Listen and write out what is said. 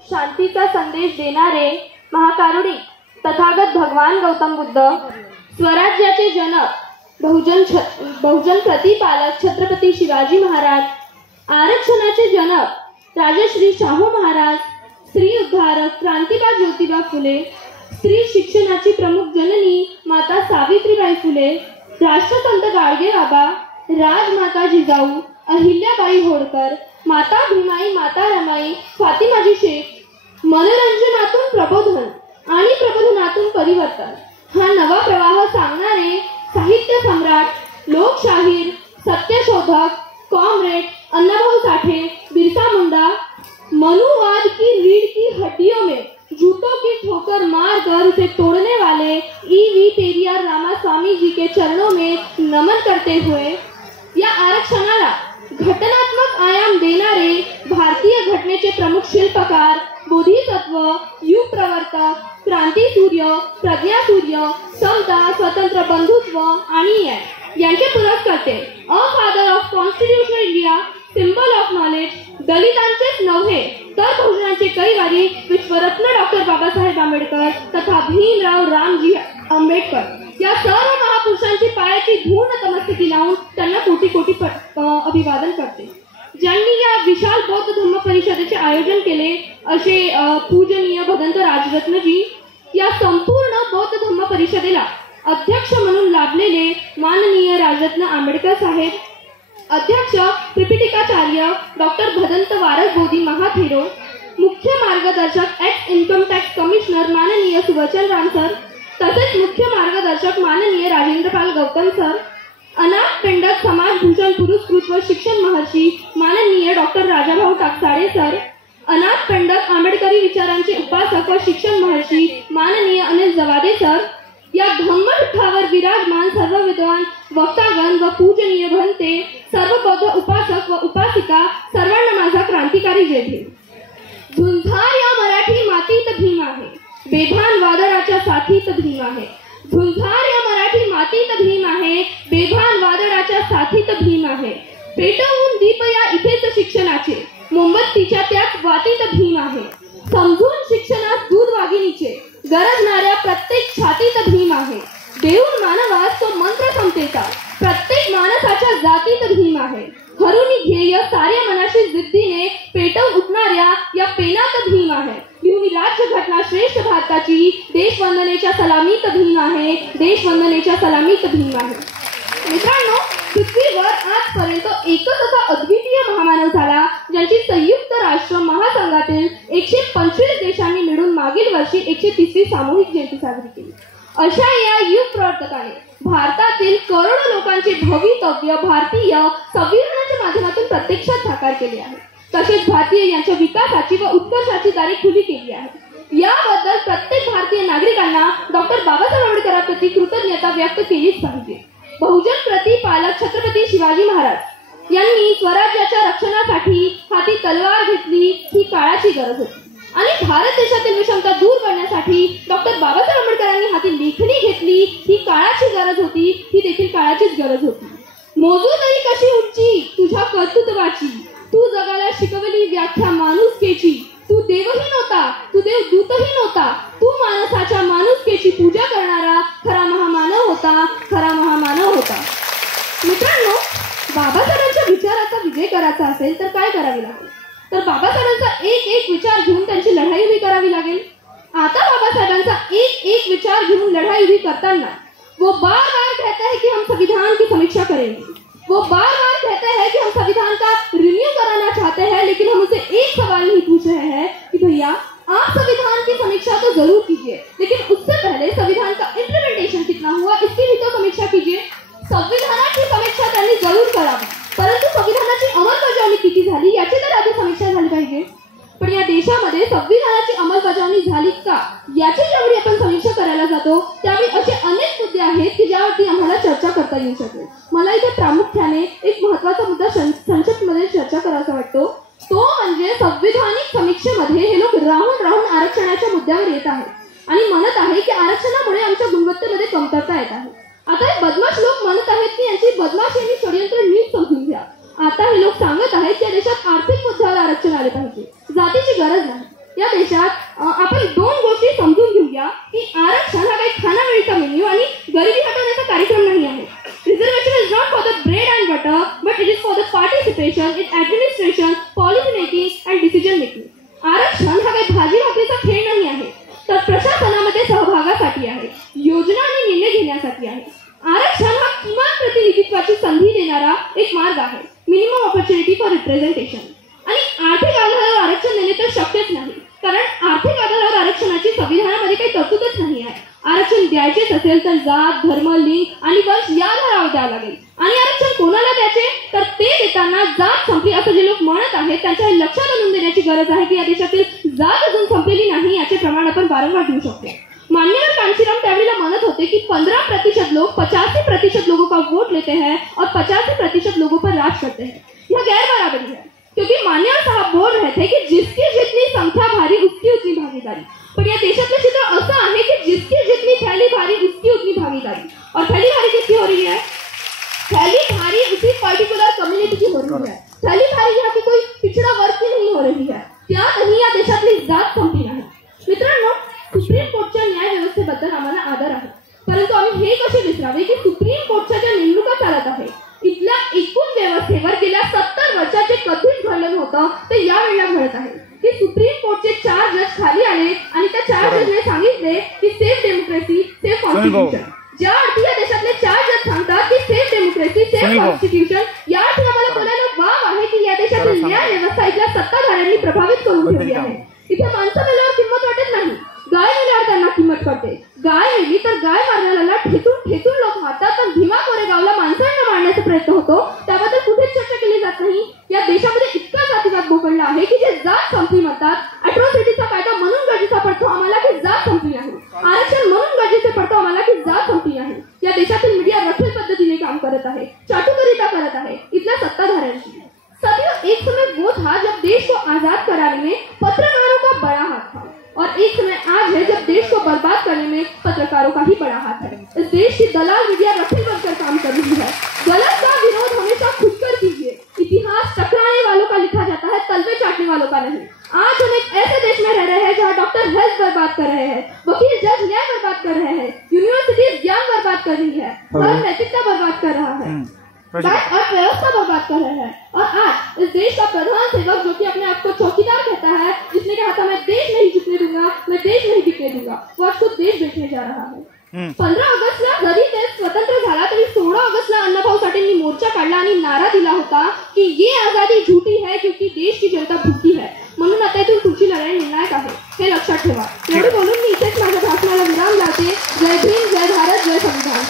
शांतीचा संदेश देणारे महाकारुणिक तथागत भगवान गौतम बुद्ध, स्वराज्याचे जनक, बहुजन प्रतिपालक छत्रपती शिवाजी महाराज, आरक्षणाचे जनक राजश्री शाहू महाराज, स्त्री उद्धारक क्रांतिबा ज्योतिबा फुले, स्त्री शिक्षणाची प्रमुख जननी माता सावित्रीबाई फुले, राष्ट्रसंत गाडगे बाबा, राजमाता जिजाऊ अहिल्याबाई होळकर, माता भीमाई, माता रमाई, फातिमाजी शेख, मनोरंजनातून प्रबोधन आणि प्रबोधनातून परिवर्तन हा नवा प्रवाह सांगणारे साहित्य सम्राट, लोकशाहीर, सत्यशोधक, कॉम्रेड अण्णाभाऊ साठे, बिरसा मुंडा, मनुवाद की रीढ़ की हड्डियों में जूतों की ठोकर मार कर उसे तोड़ने वाले ईवी पेरियार रामास्वामी जी के चरणों में नमन करते हुए या आरक्षणाला घटनात्मक आयाम देणारे भारतीय घटनेचे प्रमुख शिल्पकार, बोधिसत्व, युग प्रवर्तक, क्रांती सूर्य, प्रज्ञा सूर्य, समता, स्वतंत्र बंधुत्व आणि यांचे पुरस्कर्ते, a father of constitutional India, symbol of knowledge, दलितांचेच नव्हे तर बहुजनांचे कैवारी विश्वरत्न डॉक्टर बाबासाहेब आंबेडकर तथा भीमराव रामजी आंबेडकर या सर्व महापुरुषांची पायाची धूळ नतमस्तकी लावून त्यांना कोटी कोटी अभिवादन करते. ज्यांनी या विशाल बौद्ध धम्म परिषदेचे आयोजन केले असे पूजनीय भदंत राजरत्नजी, या संपूर्ण बौद्ध धम्म परिषदेला अध्यक्ष म्हणून लाभलेले माननीय राजरत्न आंबेडकर साहेब, अध्यक्ष त्रिपिटिकाचार्य डॉक्टर भदंत वारस बोधी महाथेरो, मुख्य मार्गदर्शक एक्स इन्कम टॅक्स कमिशनर माननीय सुवचन राम सर, तसेच मुख्य मार्गदर्शक माननीय राजेंद्रपाल गौतम सर, अनाथ पिंडक समाज भूषण पुरस्कृत व शिक्षण महर्षी माननीय डॉक्टर राजाभाऊ टाकसाळे सर, अनाथ पिंडक आंबेडकरी विचारांचे उपासक व शिक्षण महर्षी माननीय अनिल जवादे सर, या धम्मपीठावर विराजमान सर्व विद्वान वक्तागण व पूजनीय भंते, सर्व बौद्ध उपासक व उपासिका, सर्वांना माझा क्रांतिकारी जय भीम. झुंजार या मराठी मातीत भीम आहे, बेभान वादळाच्या साथीत भीम आहे. झुंजार या मराठी मातीत भीम आहे, बेभान वादळाच्या साथीत भीम आहे. पेटवून दीप या इथेच शिक्षणाचे, मोमबत्तीच्या त्याच वातीत भीम आहे. समजून शिक्षणात दूध वाघिणीचे, गरजणाऱ्या प्रत्येक छातीत भीम आहे. देऊन मानवास तो मंत्र समतेचा, प्रत्येक माणसाच्या जातीत भीम आहे. हरुनी ध्येय साऱ्या मनाशी जिद्दीने पेटव उठणाऱ्या या पेनात भीम आहे. लिहुनी राज्य घटना श्रेष्ठ भारताची, देशवंदनेच्या सलामीत भीम आहे. देशवंदनेच्या सलामीत भीम आहे. मित्रांनो, पृथ्वीवर आजपर्यंत एकच असा अद्वितीय महामानव झाला ज्यांची संयुक्त राष्ट्र महासंघातील 125 देशांनी मिळून मागील वर्षी 130वी सामूहिक जयंती साजरी केली. अशा या युग प्रवर्तकाने भारतातील करोडो लोकांचे भवितव्य भारतीय संविधानाच्या माध्यमातून प्रत्यक्षात साकार केले आहे. तसेच भारतीय यांच्या विकासाची व उत्कर्षाची दारे खुली केली आहे. याबद्दल प्रत्येक भारतीय नागरिकांना डॉक्टर बाबासाहेब आंबेडकरांप्रती कृतज्ञता व्यक्त केलीच पाहिजे. बहुजन प्रतिपालक छत्रपती शिवाजी महाराज यांनी स्वराज्याच्या रक्षणासाठी हाती तलवार घेतली ही काळाची गरज होती आणि भारत देशातील विषमता दूर करण्यासाठी डॉक्टर बाबासाहेब आंबेडकरांनी हाती लेखणी घेतली ही काळाची गरज होती. ही देखील काळाचीच गरज होती. मोजू तरी कशी उंची तुझ्या कर्तृत्वाची, तू जगाला शिकवली व्याख्या माणुसकीची. तू देवही नव्हता, तू देव दूतही नव्हता, तू माणसाच्या माणुसकीची पूजा करणारा खरा महामानव होता, खरा महामानव होता. मित्रांनो, बाबासाहेबांच्या विचाराचा विजय करायचा असेल तर काय करावे लागेल? तर बाबासाहेबांचा एक एक विचार घेऊन त्यांची लढाई उभी करावी लागेल. आता बाबासाहेबांचा एक एक विचार घेऊन लढाई उभी करताना वो बार बार कहता है कि हम संविधान की समीक्षा करेंगे. वो बार बार कहते हैं कि हम संविधान का रिन्यू कराना चाहते हैं, लेकिन हम उसे एक सवाल नहीं पूछ रहे हैं कि भैया आप संविधान की समीक्षा तो जरूर कीजिए, लेकिन उससे पहले संविधान का इम्प्लीमेंटेशन कितना हुआ इसकी भी तो समीक्षा कीजिए. संविधानाची समीक्षा त्यांनी जरूर करावी, परंतु संविधानाची अंमलबजावणी किती झाली याची तर आधी समीक्षा झाली पाहिजे. पण या देशामध्ये संविधानाची अंमलबजावणी झाली का याची जेवढी आपण समीक्षा करायला जातो त्यावेळी असे अनेक मुद्दे आहेत की ज्यावरती आम्हाला चर्चा करता येऊ शकेल. मला इथे प्रामुख्याने एक महत्त्वाचा मुद्दा संक्षिप्तमध्ये चर्चा करायचा वाटतो. तो म्हणजे संविधानिक समीक्षेमध्ये हे लोक राहून राहून आरक्षणाच्या मुद्द्यावर येत आहेत आणि म्हणत आहे की आरक्षणामुळे आमच्या गुणवत्तेमध्ये कमतरता येत आहे. आता हे बदमाश लोक म्हणत आहेत की यांची बदमाशी आणि षडयंत्र नीट समजून घ्या. आता हे लोक सांगत आहेत की या देशात आर्थिक मुद्द्यावर आरक्षण आले पाहिजे, जातीची गरज नाही. या देशात आपण दोन गोष्टी समजून घेऊया की आरक्षण हा काही खानावळीचा मेन्यू आणि गरिबी हटवण्याचा कार्यक्रम नाही आहे. Reservation is not for the bread and butter but it is for the participation in administration, policy making and decision making. आरक्षण हा काही भाजी भाकरीचा खेळ नाही आहे, तर प्रशासनामध्ये सहभागासाठी आहे, योजना आणि निर्णय घेण्यासाठी आहे. आरक्षण हा किमान प्रतिनिधित्वाची संधी देणारा एक मार्ग आहे, मिनिमम ऑपॉर्च्युनिटी फॉर रिप्रेझेंटेशन. आणि आर्थिक आधारावर आरक्षण देणे तर शक्यच नाही, कारण आर्थिक आधारावर आरक्षणाची संविधानामध्ये काही तरतूदच नाही आहे. आरक्षण द्यायचेच असेल तर जात, धर्म, लिंग आणि वंश या आधारावर द्यावं लागेल. आणि आरक्षण कोणाला द्यायचे तर ते देताना जात संपली असं जे लोक म्हणत आहेत त्यांच्या लक्षात आणून देण्याची गरज आहे की या देशातील जात अजून संपलेली नाही, याचे प्रमाण आपण वारंवार देऊ शकतो. माननीय कांशीराम त्यावेळेला म्हणत होते कि 15% लोग 85% लोगों का वोट लेते हैं और 85% लोगों पर राज करते हैं. यह गैरबराबरी है, क्योंकि मान्यवर साहब बोल रहे थे कि जिसकी जितनी संख्या भारी उसकी उतनी भागीदारी. पण या देशातलं चित्र असं आहे की जिसकी जितनी थैली भारी उसकी उतनी भागीदारी. और थैली भारी किसकी हो रही है? थैली भारी उसी पर्टिकुलर कम्युनिटी की हो रही है. थैली भारी यहाँ की कोई पिछड़ा वर्ग की नहीं हो रही है. त्यातही या देशातली जात संपली नाही. मित्रांनो, सुप्रीम कोर्टच्या न्याय व्यवस्थेबद्दल आम्हाला आदर आहे, परंतु आम्ही हे कसे विसरावे की सुप्रीम कोर्टच्या ज्या नेमणुका चालत आहे इथल्या एकूण व्यवस्थेवर गेल्या 70 वर्षात जे कधीच घडलं नव्हतं ते यावेळेला घडत आहे. की सुप्रीम कोर्टचे 4 जज खाली आले आणि त्या 4 जजने सांगितले की सेफ डेमोक्रेसी, सेफ कॉन्स्टिट्यूशन. ज्या अर्थी या देशातले 4 जज सांगतात की सेफ डेमोक्रेसी, सेफ कॉन्स्टिट्यूशन, या अर्थी आम्हाला बोलायला वाव आहे की या देशातील न्याय व्यवस्था इथल्या सत्ताधाऱ्यांनी प्रभावित करून ठेवली आहे. इथे माणसं मेल्यावर किंमत वाटत नाही, गाय मेल्यावर त्यांना किंमत पडते. गाय मेली तर गाय मारण्याला ठेचून लोक मारतात, तर भीमा कोरेगावला माणसांना मारण्याचा प्रयत्न होतो त्याबद्दल कुठेच चर्चा केली जात नाही. या देशामध्ये इतका जातीवाद बोकळला आहे की जे जात संपली म्हणतात, अॅट्रॉसिटीचा कायदा म्हणून गरजेचा पडतो आम्हाला की जात संपली आहे, आरक्षण म्हणून गरजेचे पडतो आम्हाला की जात संपली आहे. या देशातील मीडिया रखेल पद्धतीने काम करत आहे, चाटुकरिता करत आहे इथल्या सत्ताधाऱ्यांची. साथियों, एक समय वो था जब देश को आजाद कराने में पत्रकारों का बड़ा हाथ था, और एक समय आज है जब देश को बर्बाद करने में पत्रकारों का ही बड़ा हाथ है. इस देश की दलाल मीडिया रखेल बनकर काम कर रही है. गलत का विरोध हमेशा खुदकर कीजिए. इतिहास टकराने वालों का लिखा जाता है, तलवे चाटने वालों का नहीं. आज हम एक ऐसे देश में रह रहे हैं जहाँ डॉक्टर हेल्थ बर्बाद कर रहे हैं, वकील जज न्याय बर्बाद कर रहे हैं, यूनिवर्सिटी ज्ञान बर्बाद कर रही है, धर्म नैतिकता बर्बाद कर रहा है, अर्थव्यवस्था बर्बाद कर रहे हैं. और आज इस देश का प्रधान सेवक जो कि अपने आप को चौकीदार कहता है, जिसने कहा था मैं देश नहीं जीतने दूंगा, मैं देश नहीं बिकने दूंगा, वो आज खुद देश बेचने जा रहा है. 15 ऑगस्टला जरी ते स्वतंत्र झाला तरी 16 ऑगस्टला अण्णाभाऊ साठेंनी मोर्चा काढला आणि नारा दिला होता की ये आजादी झूठी है क्योंकि देश की जनता भूखी है. म्हणून आता इथून पुढची लढाई निर्णायक आहे, हे लक्षात ठेवा. एवढे बोलून मी इथेच माझ्या भाषणाला विराम लावते. जय भीम, जय भारत, जय संविधान.